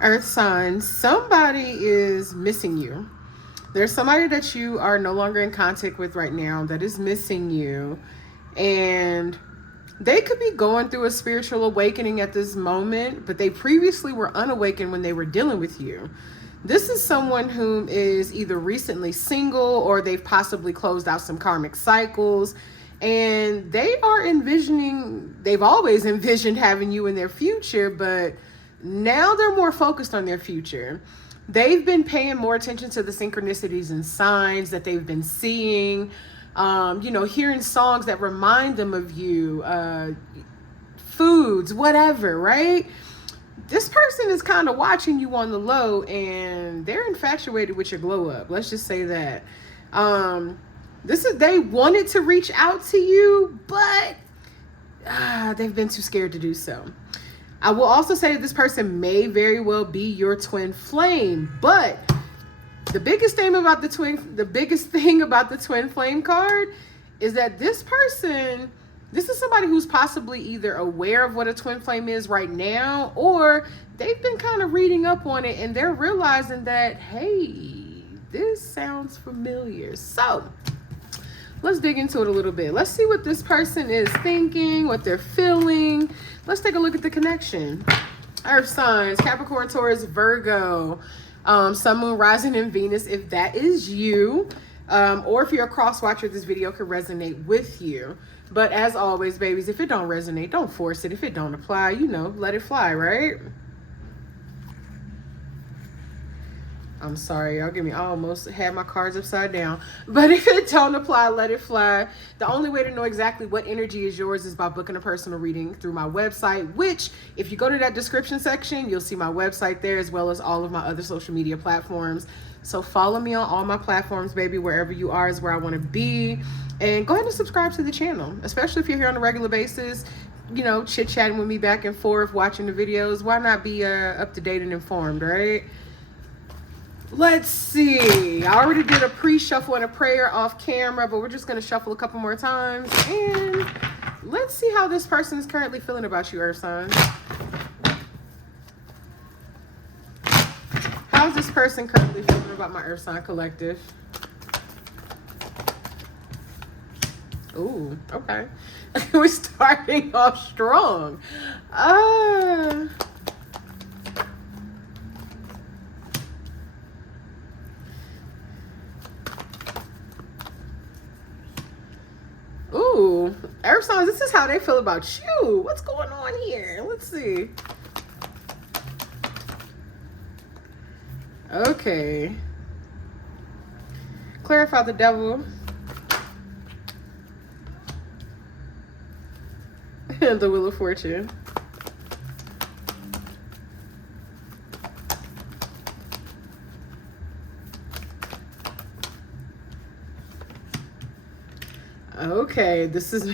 Earth signs, somebody is missing you. There's somebody that you are no longer in contact with right now that is missing you. And they could be going through a spiritual awakening at this moment, but they previously were unawakened when they were dealing with you. This is someone who is either recently single or they've possibly closed out some karmic cycles. And they are envisioning, they've always envisioned having you in their future, but now they're more focused on their future. They've been paying more attention to the synchronicities and signs that they've been seeing, hearing songs that remind them of you, foods, whatever, right? This person is kind of watching you on the low and they're infatuated with your glow up. Let's just say that. They wanted to reach out to you, but they've been too scared to do so. I will also say that this person may very well be your twin flame, but the biggest thing about the twin flame card is that this is somebody who's possibly either aware of what a twin flame is right now, or they've been kind of reading up on it and they're realizing that, hey, this sounds familiar. So let's dig into it a little bit. Let's see what this person is thinking, what they're feeling. Let's take a look at the connection. Earth signs, Capricorn, Taurus, Virgo, Sun, Moon, Rising, and Venus, if that is you, or if you're a cross watcher, this video could resonate with you. But as always, babies, if it don't resonate, don't force it. If it don't apply, let it fly, right? I'm sorry, y'all. I almost had my cards upside down. But if it don't apply, let it fly. The only way to know exactly what energy is yours is by booking a personal reading through my website, which if you go to that description section, you'll see my website there as well as all of my other social media platforms. So follow me on all my platforms, baby. Wherever you are is where I want to be. And go ahead and subscribe to the channel, especially if you're here on a regular basis, chit-chatting with me back and forth, watching the videos. Why not be up to date and informed, right? Let's see. I already did a pre-shuffle and a prayer off camera, but we're just going to shuffle a couple more times. And let's see how this person is currently feeling about you, Earth signs. How's this person currently feeling about my Earth sign collective? Ooh, okay. We're starting off strong. Ooh, Earth signs, this is how they feel about you. What's going on here? Let's see. Okay. Clarify the devil. And the Wheel of Fortune. Okay, this is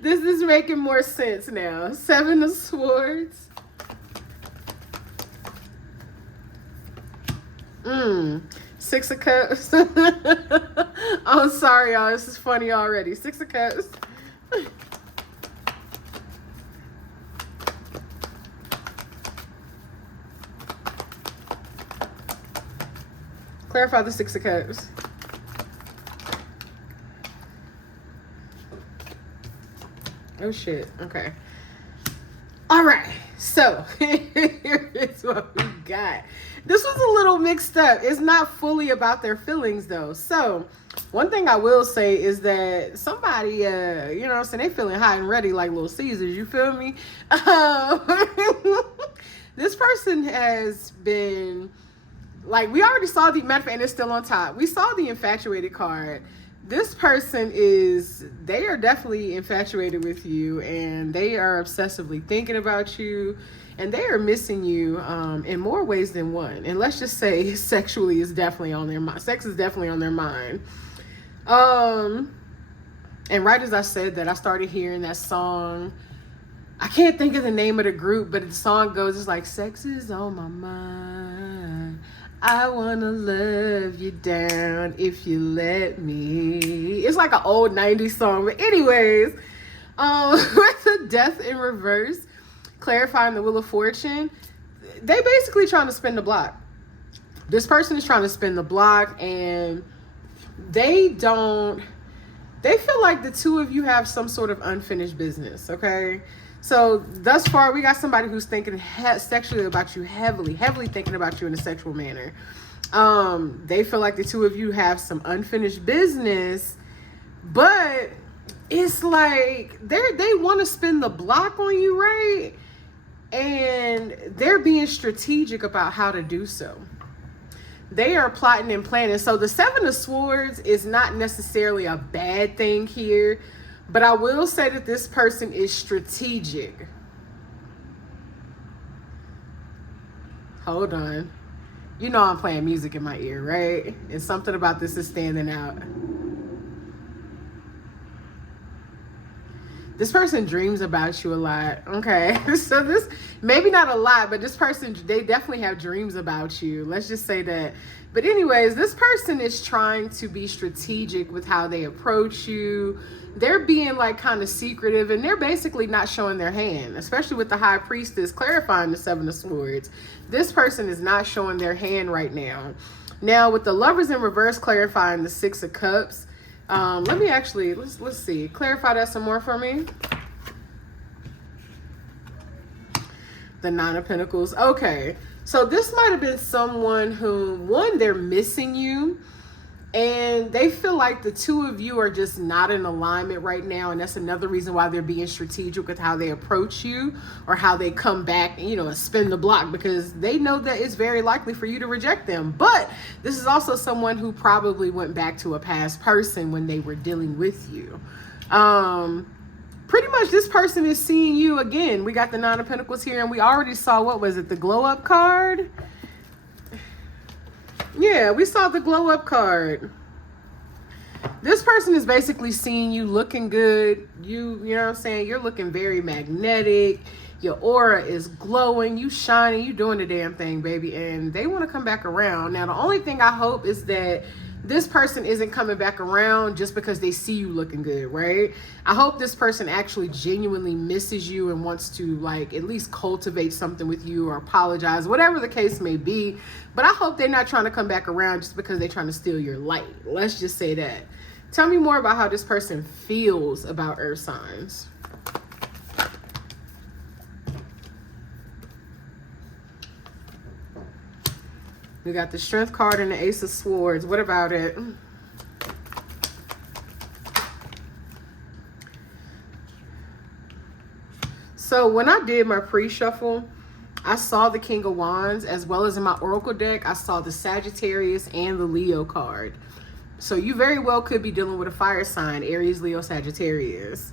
this is making more sense now. Seven of Swords. Six of Cups. I'm sorry, y'all. This is funny already. Six of Cups. Clarify the Six of Cups. Oh shit. Okay. All right. So here's what we got. This was a little mixed up. It's not fully about their feelings though. So one thing I will say is that somebody, they feeling hot and ready like Little Caesars. You feel me? This person has been we already saw the matter of fact, and it's still on top. We saw the infatuated card. This person they are definitely infatuated with you and they are obsessively thinking about you and they are missing you in more ways than one. And let's just say sexually is definitely on their mind. Sex is definitely on their mind. And right as I said that, I started hearing that song. I can't think of the name of the group, but the song goes, it's like, sex is on my mind. I wanna love you down if you let me. It's like an old 90s song. But anyways, with the Death in reverse, clarifying the Wheel of Fortune, they basically trying to spin the block. This person is trying to spin the block, and they feel like the two of you have some sort of unfinished business, okay? So thus far, we got somebody who's thinking sexually about you, heavily thinking about you in a sexual manner. They feel like the two of you have some unfinished business, but it's like they want to spin the block on you, right? And they're being strategic about how to do so. They are plotting and planning. So the Seven of Swords is not necessarily a bad thing here, but I will say that this person is strategic. Hold on. You know I'm playing music in my ear, right? And something about this is standing out. This person dreams about you a lot. Okay. So this, maybe not a lot, but this person, they definitely have dreams about you. Let's just say that. But anyways, this person is trying to be strategic with how they approach you. They're being like kind of secretive, and they're basically not showing their hand, especially with the High Priestess clarifying the Seven of Swords. This person is not showing their hand right now. Now with the Lovers in reverse clarifying the Six of Cups, let me actually, let's see, clarify that some more for me. The Nine of Pentacles. Okay, so this might have been someone who, one, they're missing you, and they feel like the two of you are just not in alignment right now, and that's another reason why they're being strategic with how they approach you or how they come back, you know, and spin the block, because they know that it's very likely for you to reject them. But this is also someone who probably went back to a past person when they were dealing with you. Pretty much this person is seeing you again. We got the Nine of Pentacles here, and we already saw, what was it, the glow up card? Yeah, we saw the glow up card. This person is basically seeing you looking good. You know what I'm saying? You're looking very magnetic. Your aura is glowing. You shining. You doing the damn thing, baby. And they want to come back around. Now, the only thing I hope is that this person isn't coming back around just because they see you looking good, right? I hope this person actually genuinely misses you and wants to, like, at least cultivate something with you or apologize, whatever the case may be. But I hope they're not trying to come back around just because they're trying to steal your light. Let's just say that. Tell me more about how this person feels about earth signs. We got the Strength card and the Ace of Swords. What about it? So when I did my pre-shuffle, I saw the King of Wands, as well as in my Oracle deck, I saw the Sagittarius and the Leo card. So you very well could be dealing with a fire sign, Aries, Leo, Sagittarius.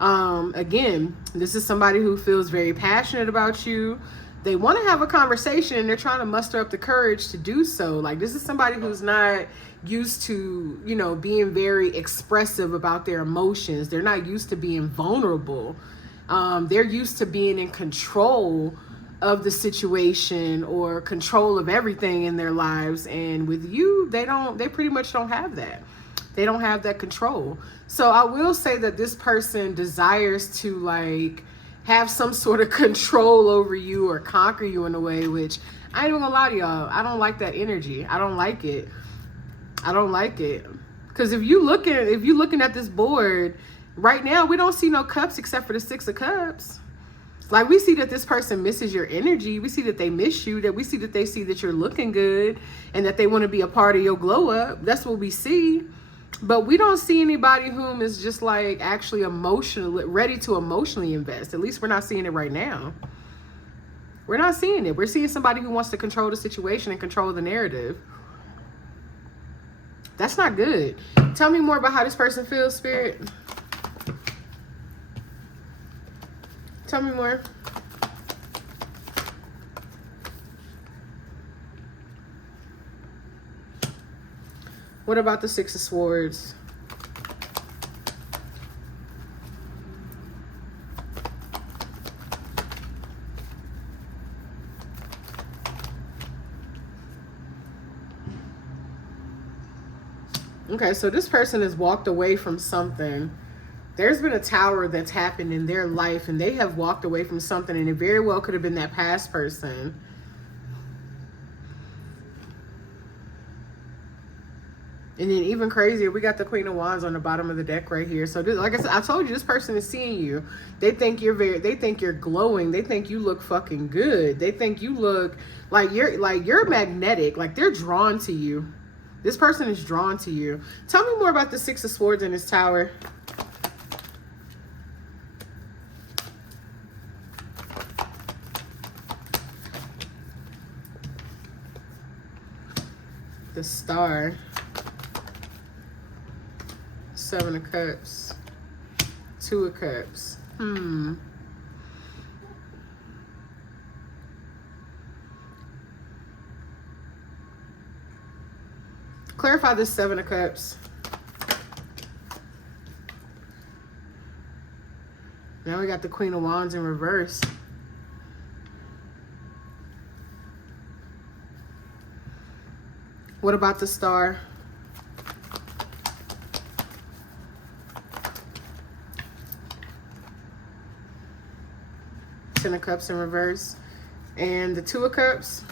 Again, this is somebody who feels very passionate about you. They want to have a conversation, and they're trying to muster up the courage to do so. Like, this is somebody who's not used to, you know, being very expressive about their emotions. They're not used to being vulnerable. They're used to being in control of the situation or control of everything in their lives. And with you, they pretty much don't have that. They don't have that control. So I will say that this person desires to, like, have some sort of control over you or conquer you in a way, which I ain't gonna lie to y'all, I don't like that energy. I don't like it. I don't like it. Because if you looking at this board right now, we don't see no cups except for the Six of Cups. Like, we see that this person misses your energy. We see that they miss you. That we see that they see that you're looking good and that they want to be a part of your glow up. That's what we see. But we don't see anybody whom is just, like, actually emotionally ready to emotionally invest. At least we're not seeing it right now. We're not seeing it. We're seeing somebody who wants to control the situation and control the narrative. That's not good. Tell me more about how this person feels, Spirit. Tell me more. What about the Six of Swords? Okay, so this person has walked away from something. There's been a tower that's happened in their life, and they have walked away from something, and it very well could have been that past person. And then even crazier, we got the Queen of Wands on the bottom of the deck right here. So this, like I said, I told you, this person is seeing you. They think you're glowing. They think you look fucking good. They think you look like you're magnetic. Like they're drawn to you. This person is drawn to you. Tell me more about the Six of Swords in this tower. The Star. Seven of Cups. Two of Cups. Clarify this Seven of Cups. Now we got the Queen of Wands in reverse. What about the Star? Ten of Cups in reverse. And the Two of Cups.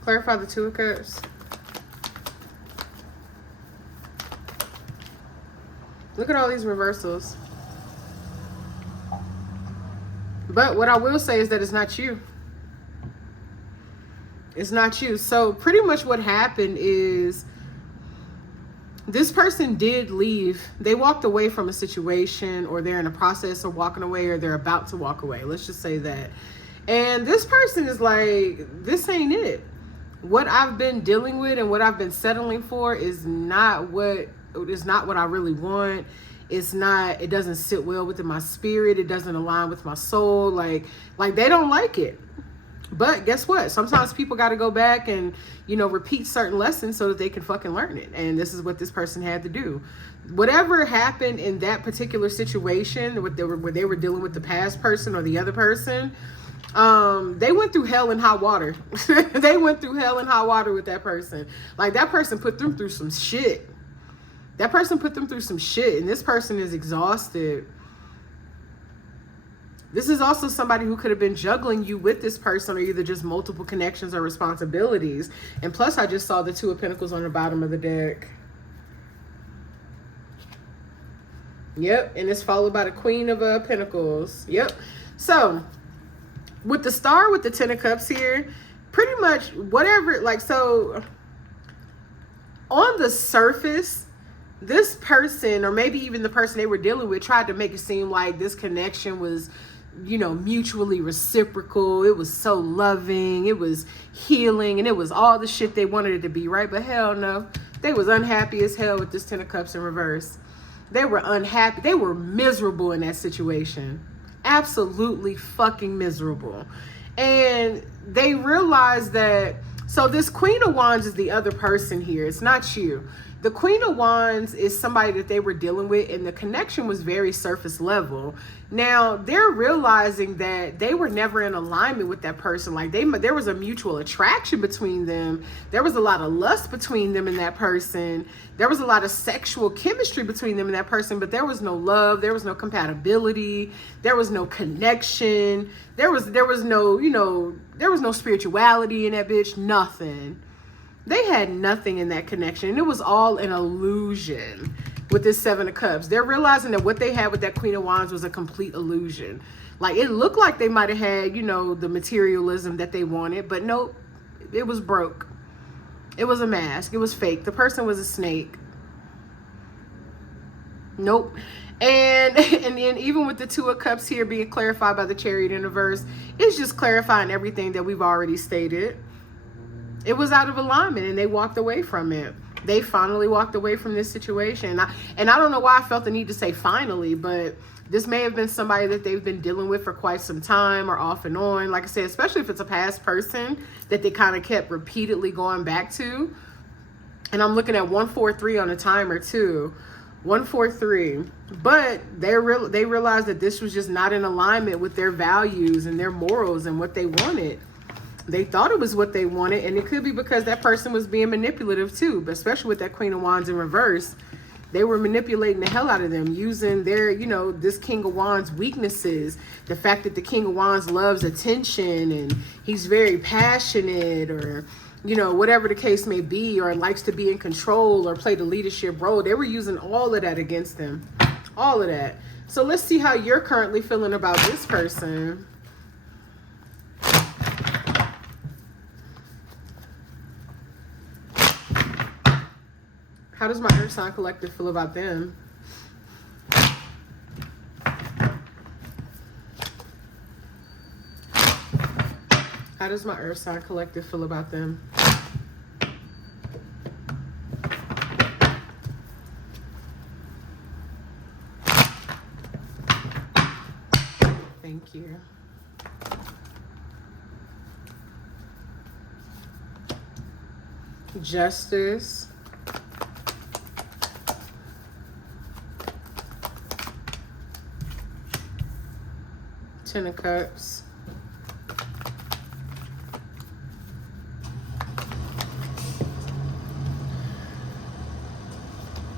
Clarify the Two of Cups. Look at all these reversals. But what I will say is that it's not you. It's not you. So pretty much what happened is this person did leave. They walked away from a situation, or they're in a process of walking away, or they're about to walk away. Let's just say that. And this person is like, this ain't it. What I've been dealing with and what I've been settling for is not what I really want. It's not, it doesn't sit well within my spirit. It doesn't align with my soul. Like they don't like it. But guess what? Sometimes people got to go back and, you know, repeat certain lessons so that they can fucking learn it. And this is what this person had to do. Whatever happened in that particular situation, where they were dealing with the past person or the other person, they went through hell and hot water. They went through hell and hot water with that person. Like that person put them through some shit. That person put them through some shit, and this person is exhausted. This is also somebody who could have been juggling you with this person, or either just multiple connections or responsibilities. And plus, I just saw the Two of Pentacles on the bottom of the deck. Yep, and it's followed by the Queen of Pentacles. Yep. So, with the Star, with the Ten of Cups here, pretty much whatever, like, so, on the surface, this person, or maybe even the person they were dealing with, tried to make it seem like this connection was, you know, mutually reciprocal. It was so loving, it was healing, and it was all the shit they wanted it to be, right? But hell no. They was unhappy as hell with this Ten of Cups in reverse. They were unhappy. They were miserable in that situation. Absolutely fucking miserable. And they realized that, so this Queen of Wands is the other person here. It's not you. The Queen of Wands is somebody that they were dealing with, and the connection was very surface level. Now, they're realizing that they were never in alignment with that person. Like, there was a mutual attraction between them. There was a lot of lust between them and that person. There was a lot of sexual chemistry between them and that person, but there was no love. There was no compatibility. There was no connection. There was no, you know, there was no spirituality in that bitch. Nothing. They had nothing in that connection. And it was all an illusion with this Seven of Cups. They're realizing that what they had with that Queen of Wands was a complete illusion. Like, it looked like they might have had, you know, the materialism that they wanted, but nope, it was broke. It was a mask. It was fake. The person was a snake. Nope. And then even with the Two of Cups here being clarified by the Chariot in reverse, it's just clarifying everything that we've already stated. It was out of alignment, and they walked away from it. They finally walked away from this situation. And I don't know why I felt the need to say finally, but this may have been somebody that they've been dealing with for quite some time, or off and on. Like I said, especially if it's a past person that they kind of kept repeatedly going back to. And I'm looking at 143 on the timer too. 143. But they realized that this was just not in alignment with their values and their morals and what they wanted. They thought it was what they wanted, and it could be because that person was being manipulative too, but especially with that Queen of Wands in reverse, they were manipulating the hell out of them, using their, you know, this King of Wands weaknesses, the fact that the King of Wands loves attention and he's very passionate, or, you know, whatever the case may be, or likes to be in control or play the leadership role. They were using all of that against them. All of that. So let's see how you're currently feeling about this person. How does my Earth sign collective feel about them? How does my Earth sign collective feel about them? Thank you. Justice. Ten of Cups.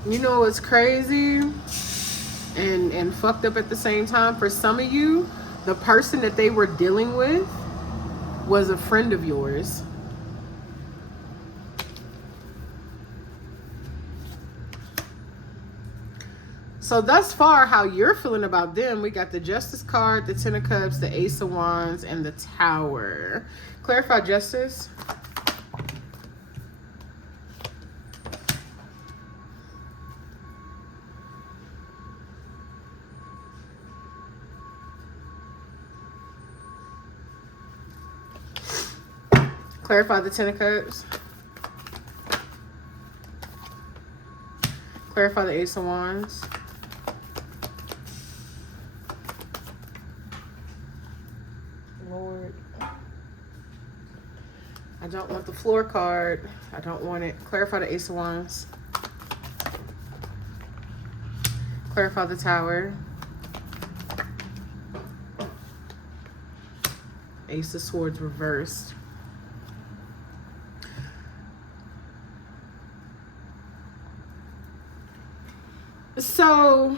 You know what's crazy and fucked up at the same time? For some of you, the person that they were dealing with was a friend of yours. So thus far, how you're feeling about them, we got the Justice card, the Ten of Cups, the Ace of Wands, and the Tower. Clarify Justice. Clarify the Ten of Cups. Clarify the Ace of Wands. Lord. I don't want the floor card. I don't want it. Clarify the Ace of Wands. Clarify the Tower. Ace of Swords reversed. So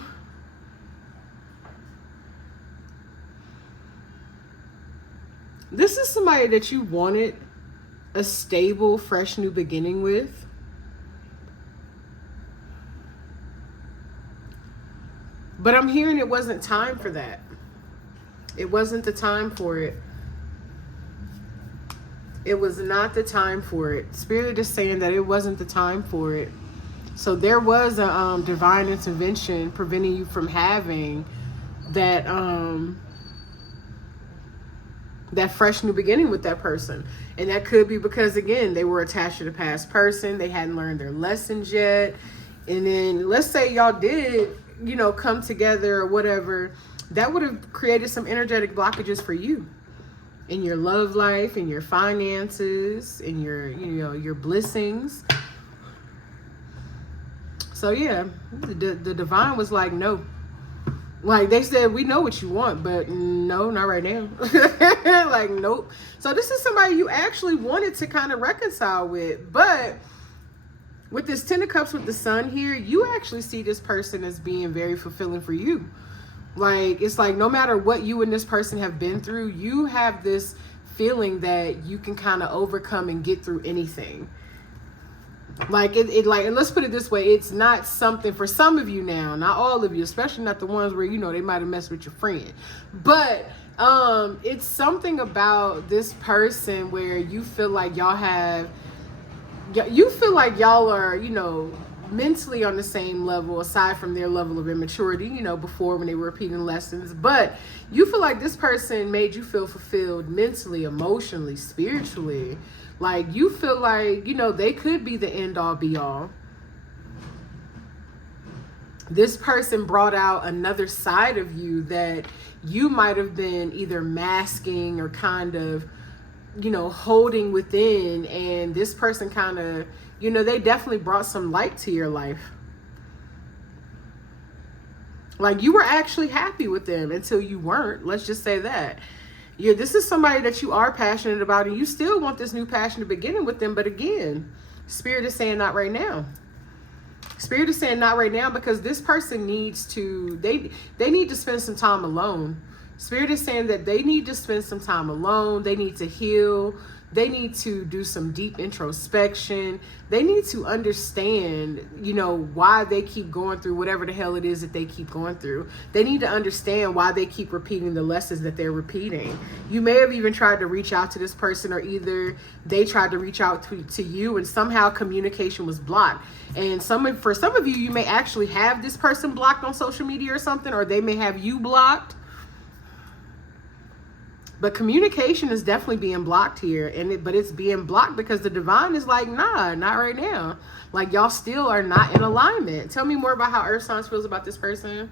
this is somebody that you wanted a stable, fresh new beginning with. But I'm hearing it wasn't time for that. It wasn't the time for it. It was not the time for it. Spirit is saying that it wasn't the time for it. So there was a divine intervention preventing you from having that that fresh new beginning with that person. And that could be because, again, they were attached to the past person. They hadn't learned their lessons yet. And then let's say y'all did, you know, come together or whatever. That would have created some energetic blockages for you in your love life, in your finances, in your, you know, your blessings. So yeah, the divine was like, no. Like they said, we know what you want, but no, not right now. Like, nope. So this is somebody you actually wanted to kind of reconcile with. But with this Ten of Cups with the Sun here, you actually see this person as being very fulfilling for you. Like, it's like no matter what you and this person have been through, you have this feeling that you can kind of overcome and get through anything. Like like, and let's put it this way, it's not something for some of you now, not all of you, especially not the ones where, you know, they might have messed with your friend, but it's something about this person where you feel like y'all are, you know, mentally on the same level, aside from their level of immaturity, you know, before when they were repeating lessons. But you feel like this person made you feel fulfilled mentally, emotionally, spiritually. Like, you feel like, you know, they could be the end all be all. This person brought out another side of you that you might have been either masking or kind of, you know, holding within. And this person kind of, you know, they definitely brought some light to your life. Like, you were actually happy with them until you weren't. Let's just say that. Yeah, this is somebody that you are passionate about, and you still want this new passion to begin with them. But again, Spirit is saying not right now. Spirit is saying not right now, because this person needs to, they need to spend some time alone. Spirit is saying that they need to spend some time alone. They need to heal. They need to do some deep introspection. They need to understand, you know, why they keep going through whatever the hell it is that they keep going through. They need to understand why they keep repeating the lessons that they're repeating. You may have even tried to reach out to this person, or either they tried to reach out to you, and somehow communication was blocked. And for some of you, you may actually have this person blocked on social media or something, or they may have you blocked. But communication is definitely being blocked here, but it's being blocked because the divine is like, nah, not right now. Like, y'all still are not in alignment. Tell me more about how Earth Signs feels about this person.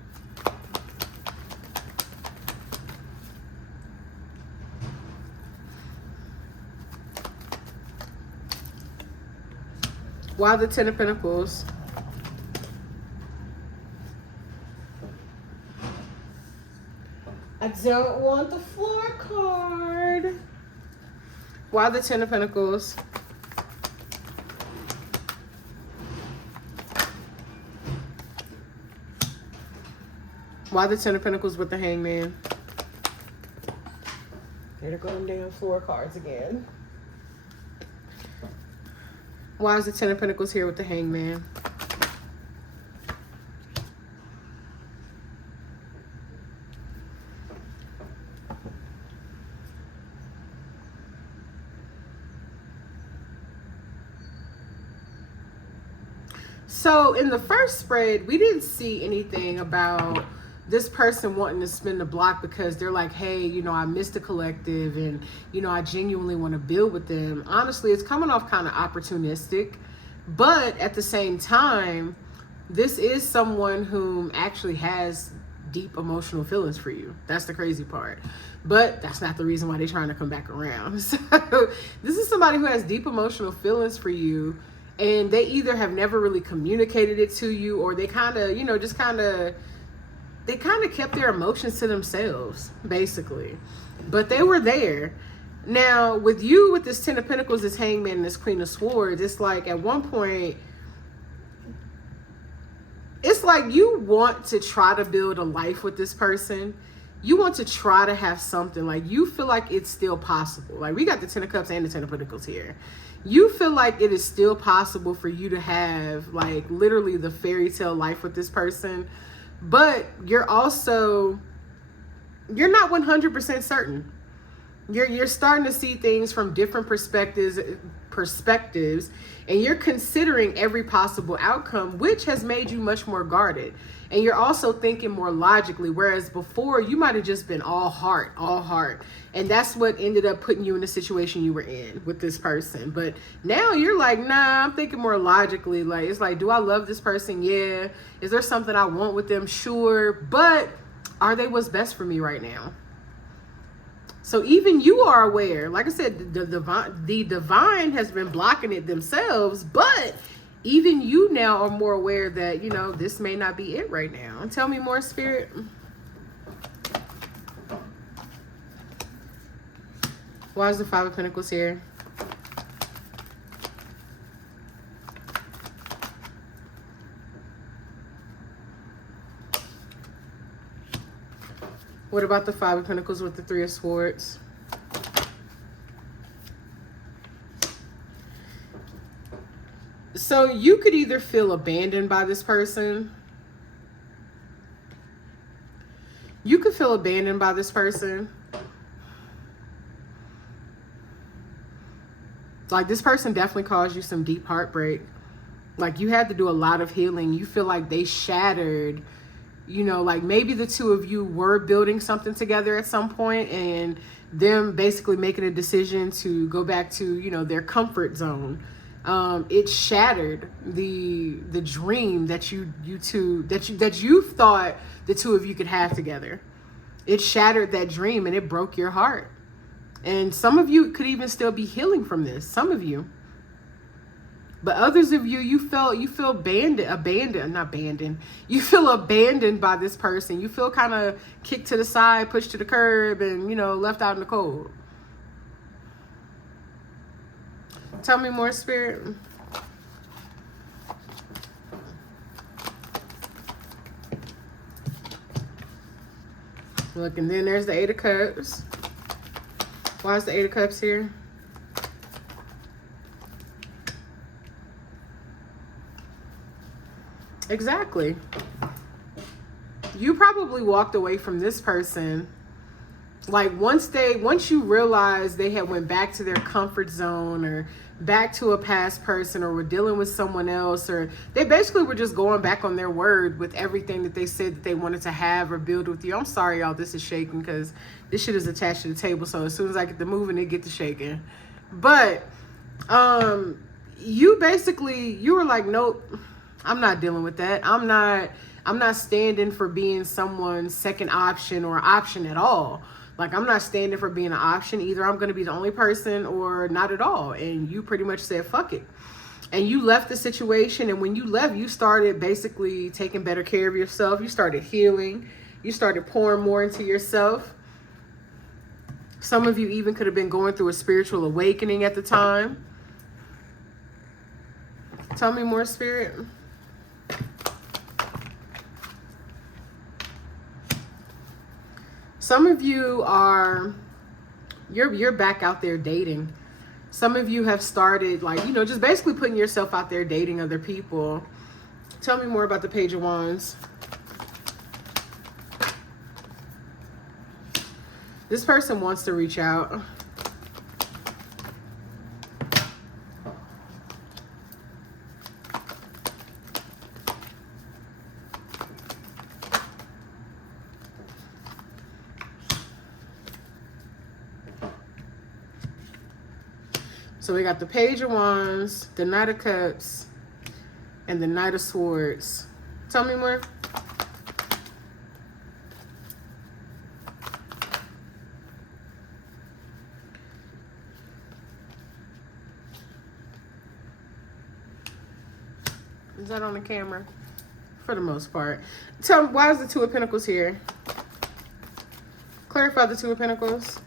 Why the Ten of Pentacles? I don't want the floor card. Why the Ten of Pentacles? Why the Ten of Pentacles with the Hangman? Here to go them damn floor cards again. Why is the Ten of Pentacles here with the Hangman? So in the first spread, we didn't see anything about this person wanting to spin the block because they're like, hey, you know, I missed the collective and, you know, I genuinely want to build with them. Honestly, it's coming off kind of opportunistic, but at the same time, this is someone whom actually has deep emotional feelings for you. That's the crazy part. But that's not the reason why they're trying to come back around. So this is somebody who has deep emotional feelings for you, and they either have never really communicated it to you, or they kind of, you know, they kind of kept their emotions to themselves, basically. But they were there. Now, with you, with this Ten of Pentacles, this Hangman, and this Queen of Swords, it's like at one point, it's like you want to try to build a life with this person. You want to try to have something. Like, you feel like it's still possible. Like, we got the Ten of Cups and the Ten of Pentacles here. You feel like it is still possible for you to have, like, literally the fairy tale life with this person. But you're also, you're not 100% certain. You're starting to see things from different perspectives, and you're considering every possible outcome, which has made you much more guarded. And you're also thinking more logically, whereas before you might have just been all heart. And that's what ended up putting you in the situation you were in with this person. But now you're like, nah, I'm thinking more logically. Like, it's like, do I love this person? Yeah. Is there something I want with them? Sure. But are they what's best for me right now? So even you are aware. Like I said, the divine has been blocking it themselves, but even you now are more aware that, you know, this may not be it right now. And tell me more, Spirit. Why is the Five of Pentacles here? What about the Five of Pentacles with the Three of Swords? So you could either feel abandoned by this person. You could feel abandoned by this person. Like, this person definitely caused you some deep heartbreak. Like, you had to do a lot of healing. You feel like they shattered. You know, like maybe the two of you were building something together at some point, and them basically making a decision to go back to, you know, their comfort zone. It shattered the dream that you thought the two of you could have together. It shattered that dream, and it broke your heart. And some of you could even still be healing from this. Some of you. But others of you, you feel You feel abandoned by this person. You feel kind of kicked to the side, pushed to the curb, and, you know, left out in the cold. Tell me more, Spirit. Look, and then there's the Eight of Cups. Why is the Eight of Cups here? Exactly. You probably walked away from this person. Like once you realized they had went back to their comfort zone or back to a past person or were dealing with someone else, or they basically were just going back on their word with everything that they said that they wanted to have or build with you. I'm sorry, y'all, this is shaking because this shit is attached to the table. So as soon as I get to moving, it get to shaking. But you were like, nope, I'm not dealing with that. I'm not standing for being someone's second option or option at all. Like, I'm not standing for being an option. Either I'm going to be the only person or not at all. And you pretty much said, fuck it. And you left the situation. And when you left, you started basically taking better care of yourself. You started healing. You started pouring more into yourself. Some of you even could have been going through a spiritual awakening at the time. Tell me more, Spirit. Some of you you're back out there dating. Some of you have started, like, just basically putting yourself out there dating other people. Tell me more about the Page of Wands. This person wants to reach out. So we got the Page of Wands, the Knight of Cups, and the Knight of Swords. Tell me more. Is that on the camera? For the most part. Tell me, why is the Two of Pentacles here? Clarify the Two of Pentacles.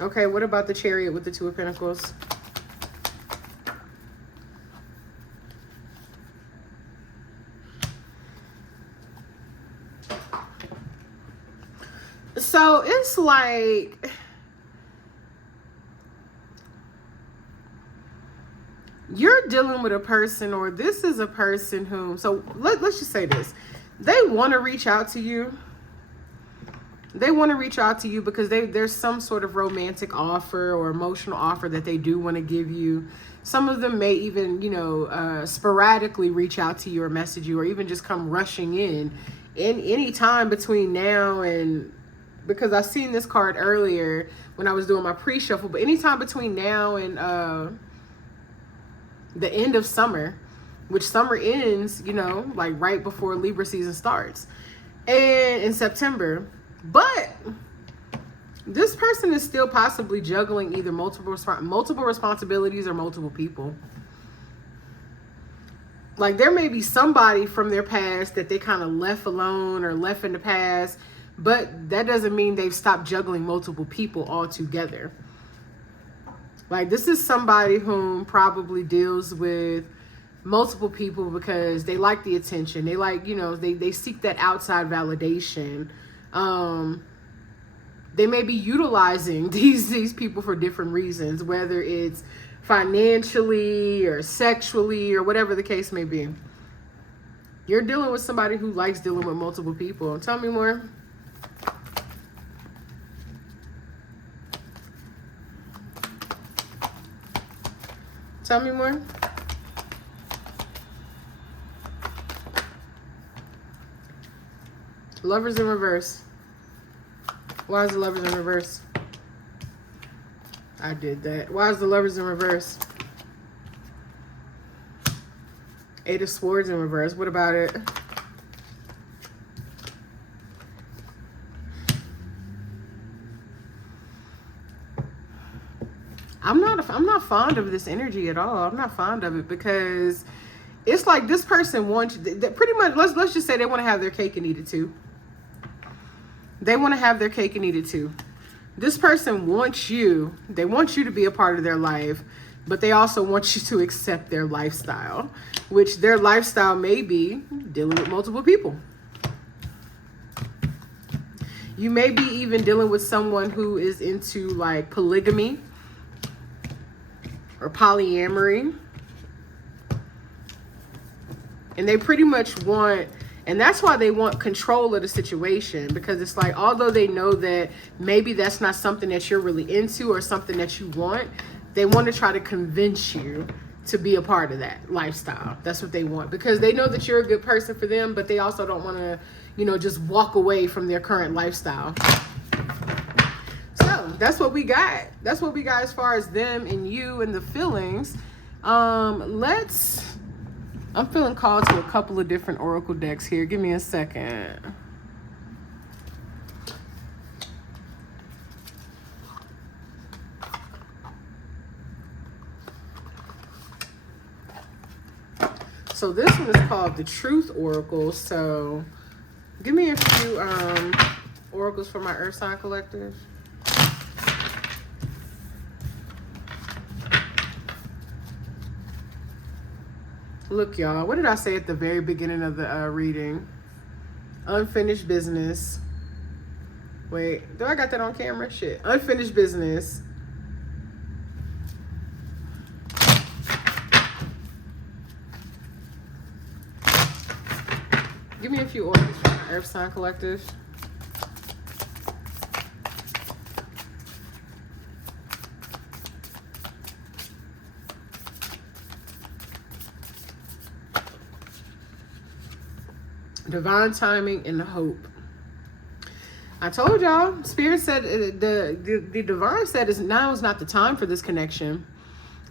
Okay, what about the Chariot with the Two of Pentacles? So it's like you're dealing with a person, or this is a person who, so let's just say this. They want to reach out to you. They want to reach out to you because there's some sort of romantic offer or emotional offer that they do want to give you. Some of them may even, sporadically reach out to you or message you, or even just come rushing in any time between now and, because I seen this card earlier when I was doing my pre-shuffle, but anytime between now and the end of summer, which summer ends, like right before Libra season starts, and in September. But this person is still possibly juggling either multiple responsibilities or multiple people. Like, there may be somebody from their past that they kind of left alone or left in the past, but that doesn't mean they've stopped juggling multiple people altogether. Like, this is somebody whom probably deals with multiple people because they like the attention. They like, they seek that outside validation. They may be utilizing these people for different reasons, whether it's financially or sexually or whatever the case may be. You're dealing with somebody who likes dealing with multiple people. Tell me more. Tell me more. Lovers in reverse. Why is the Lovers in reverse? I did that. Why is the Lovers in reverse? Eight of Swords in reverse. What about it? I'm not fond of this energy at all. I'm not fond of it because it's like this person wants, pretty much, let's just say they want to have their cake and eat it too. They want to have their cake and eat it too. This person wants you. They want you to be a part of their life, but they also want you to accept their lifestyle, which their lifestyle may be dealing with multiple people. You may be even dealing with someone who is into like polygamy, or polyamory. And they pretty much want, and that's why they want control of the situation, because it's like, although they know that maybe that's not something that you're really into or something that you want, they want to try to convince you to be a part of that lifestyle. That's what they want, because they know that you're a good person for them, but they also don't want to, you know, just walk away from their current lifestyle. So that's what we got. That's what we got as far as them and you and the feelings. I'm feeling called to a couple of different oracle decks here. Give me a second. So this one is called the Truth Oracle. So give me a few oracles for my Earth sign collectors. Look, y'all, what did I say at the very beginning of the reading? Unfinished business. Wait, do I got that on camera? Shit. Unfinished business. Give me a few oracles for my Earth sign collectors. Divine timing and hope. I told y'all, Spirit said, the divine said now is not the time for this connection.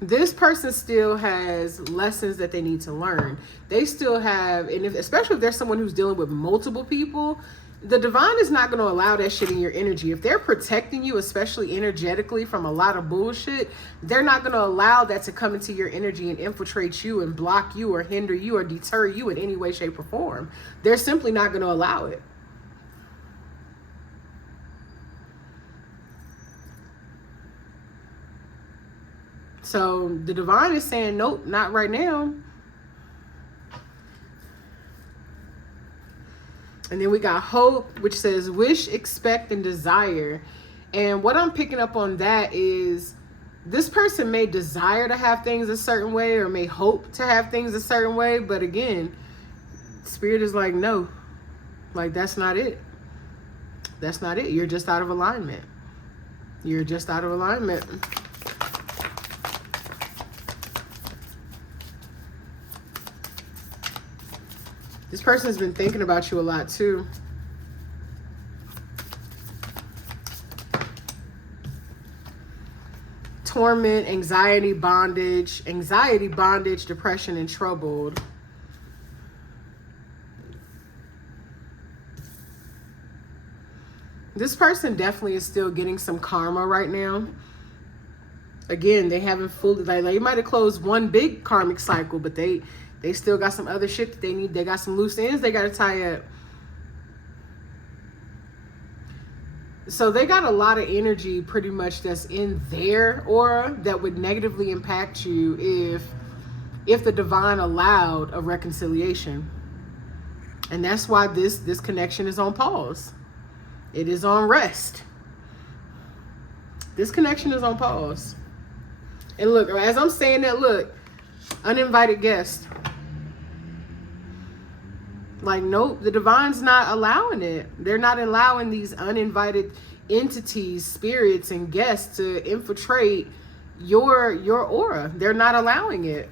This person still has lessons that they need to learn. They still have, and especially if there's someone who's dealing with multiple people, the divine is not going to allow that shit in your energy. If they're protecting you, especially energetically, from a lot of bullshit, they're not going to allow that to come into your energy and infiltrate you and block you or hinder you or deter you in any way, shape, or form. They're simply not going to allow it. So the divine is saying, nope, not right now. And then we got hope, which says wish, expect, and desire. And what I'm picking up on that is this person may desire to have things a certain way or may hope to have things a certain way. But again, Spirit is like, no, like that's not it. That's not it. You're just out of alignment. You're just out of alignment. This person has been thinking about you a lot too. Torment, anxiety, bondage, depression, and troubled. This person definitely is still getting some karma right now. Again, they haven't fully, like they might have closed one big karmic cycle, but they still got some other shit that they need. They got some loose ends they got to tie up. So they got a lot of energy pretty much that's in their aura that would negatively impact you if the divine allowed a reconciliation. And that's why this connection is on pause. It is on rest. This connection is on pause. And look, as I'm saying that, look, uninvited guest. Like, nope, the divine's not allowing it. They're not allowing these uninvited entities, spirits, and guests to infiltrate your aura. They're not allowing it.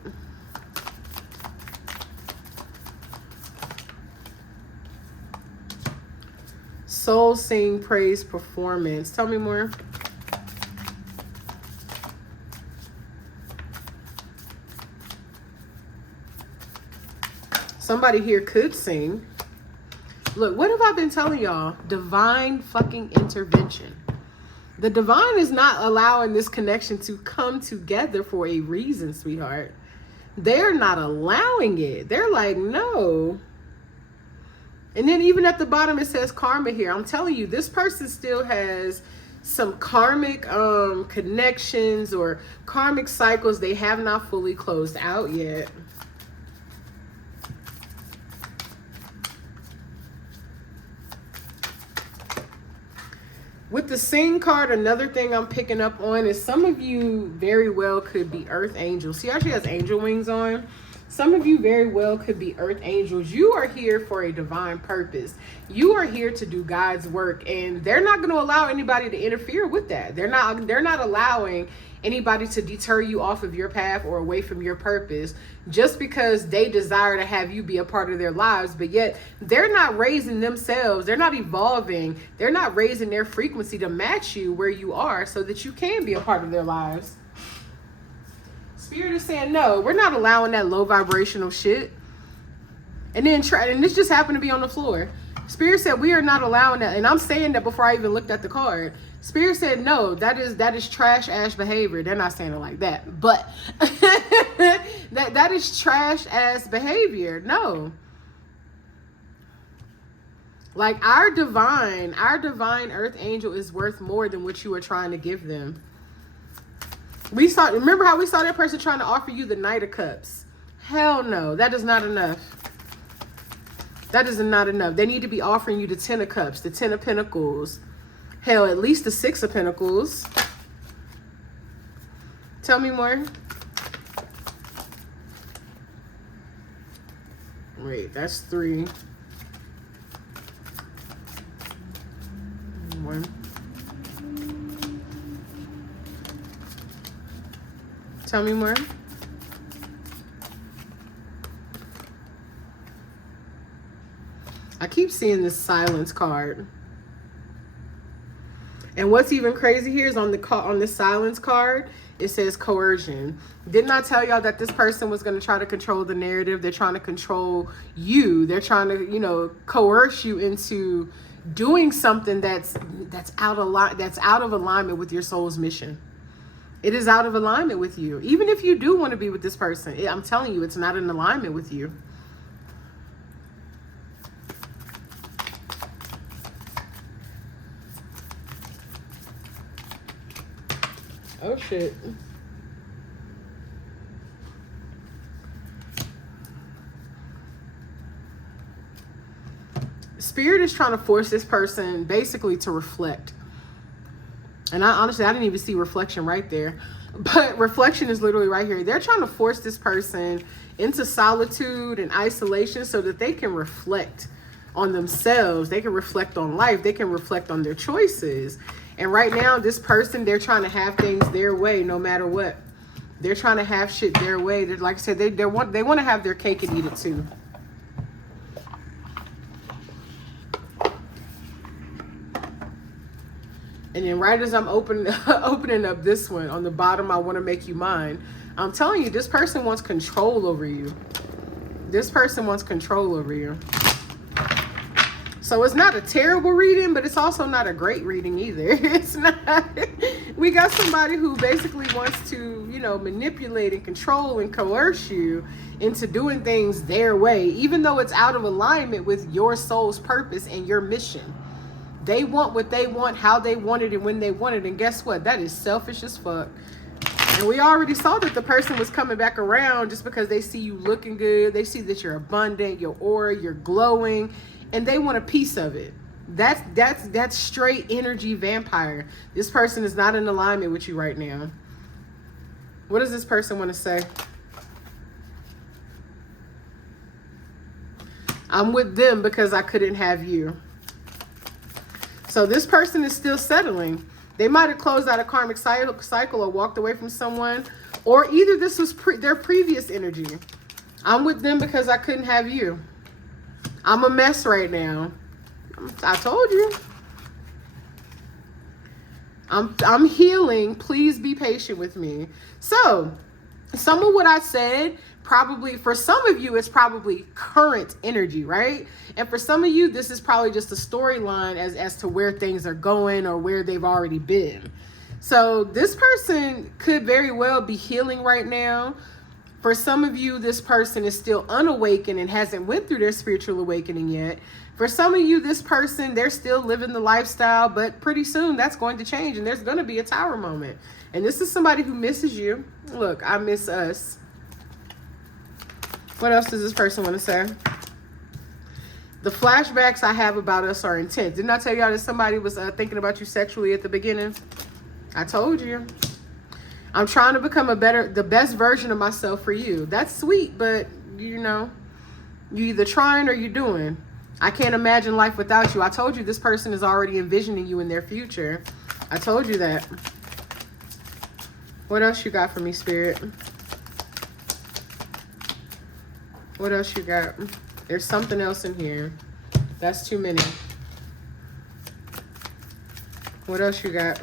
Soul sing, praise, performance. Tell me more. Somebody here could sing. Look, what have I been telling y'all? Divine fucking intervention. The divine is not allowing this connection to come together for a reason, sweetheart. They're not allowing it. They're like, no. And then even at the bottom, it says karma here. I'm telling you, this person still has some karmic connections or karmic cycles they have not fully closed out yet. With the Sing card, another thing I'm picking up on is some of you very well could be earth angels. She actually has angel wings on. Some of you very well could be earth angels. You are here for a divine purpose. You are here to do God's work, and they're not going to allow anybody to interfere with that. They're not allowing anybody to deter you off of your path or away from your purpose just because they desire to have you be a part of their lives, but yet they're not raising themselves, they're not evolving, they're not raising their frequency to match you where you are so that you can be a part of their lives. Spirit is saying, no, we're not allowing that low vibrational shit. And then and this just happened to be on the floor. Spirit said, we are not allowing that. And I'm saying that before I even looked at the card. Spirit said, no, that is trash ass behavior. They're not saying it like that, but that is trash ass behavior. No. Like our divine earth angel is worth more than what you are trying to give them. Remember how we saw that person trying to offer you the Knight of Cups? Hell no, that is not enough. That is not enough. They need to be offering you the 10 of Cups, the 10 of Pentacles. Hell, at least the 6 of Pentacles. Tell me more. Wait, that's 3. 1. Tell me more. I keep seeing this silence card. And what's even crazy here is on the silence card, it says coercion. Didn't I tell y'all that this person was going to try to control the narrative? They're trying to control you. They're trying to, coerce you into doing something that's out of alignment with your soul's mission. It is out of alignment with you. Even if you do want to be with this person, I'm telling you, it's not in alignment with you. Oh, shit. Spirit is trying to force this person basically to reflect. And I didn't even see reflection right there. But reflection is literally right here. They're trying to force this person into solitude and isolation so that they can reflect on themselves. They can reflect on life. They can reflect on their choices. And right now, this person, they're trying to have things their way no matter what. They're trying to have shit their way. They're, like I said, they want to have their cake and eat it too. And then right as I'm opening up this one, on the bottom, I want to make you mine. I'm telling you, this person wants control over you. This person wants control over you. So it's not a terrible reading, but it's also not a great reading either. It's not. We got somebody who basically wants to, manipulate and control and coerce you into doing things their way, even though it's out of alignment with your soul's purpose and your mission. They want what they want, how they want it, and when they want it. And guess what? That is selfish as fuck. And we already saw that the person was coming back around just because they see you looking good. They see that you're abundant, your aura, you're glowing, and they want a piece of it. That's straight energy vampire. This person is not in alignment with you right now. What does this person want to say? I'm with them because I couldn't have you. So this person is still settling. They might have closed out a karmic cycle or walked away from someone, or either this was their previous energy. I'm with them because I couldn't have you. I'm a mess right now. I told you. I'm healing. Please be patient with me. So some of what I said, probably for some of you, it's probably current energy, right? And for some of you, this is probably just a storyline as to where things are going or where they've already been. So this person could very well be healing right now. For some of you, this person is still unawakened and hasn't went through their spiritual awakening yet. For some of you, this person, they're still living the lifestyle, but pretty soon that's going to change and there's going to be a tower moment. And this is somebody who misses you. Look, I miss us. What else does this person want to say? The flashbacks I have about us are intense. Didn't I tell y'all that somebody was thinking about you sexually at the beginning? I told you. I'm trying to become the best version of myself for you. That's sweet, but you know, you either trying or you doing. I can't imagine life without you. I told you this person is already envisioning you in their future. I told you that. What else you got for me, Spirit? What else you got? There's something else in here. That's too many. What else you got?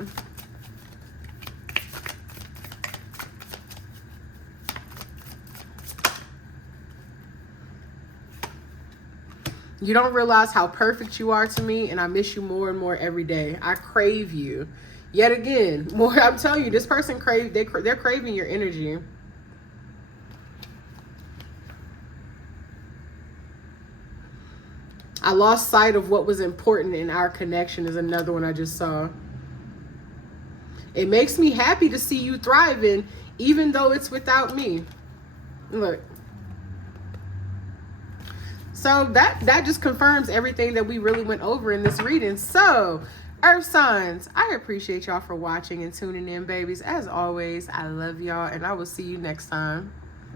You don't realize how perfect you are to me, and I miss you more and more every day. I crave you. Yet again, more. I'm telling you, this person they're craving your energy. I lost sight of what was important in our connection is another one I just saw. It makes me happy to see you thriving, even though it's without me. Look. So that just confirms everything that we really went over in this reading. So, Earth signs, I appreciate y'all for watching and tuning in, babies. As always, I love y'all, and I will see you next time.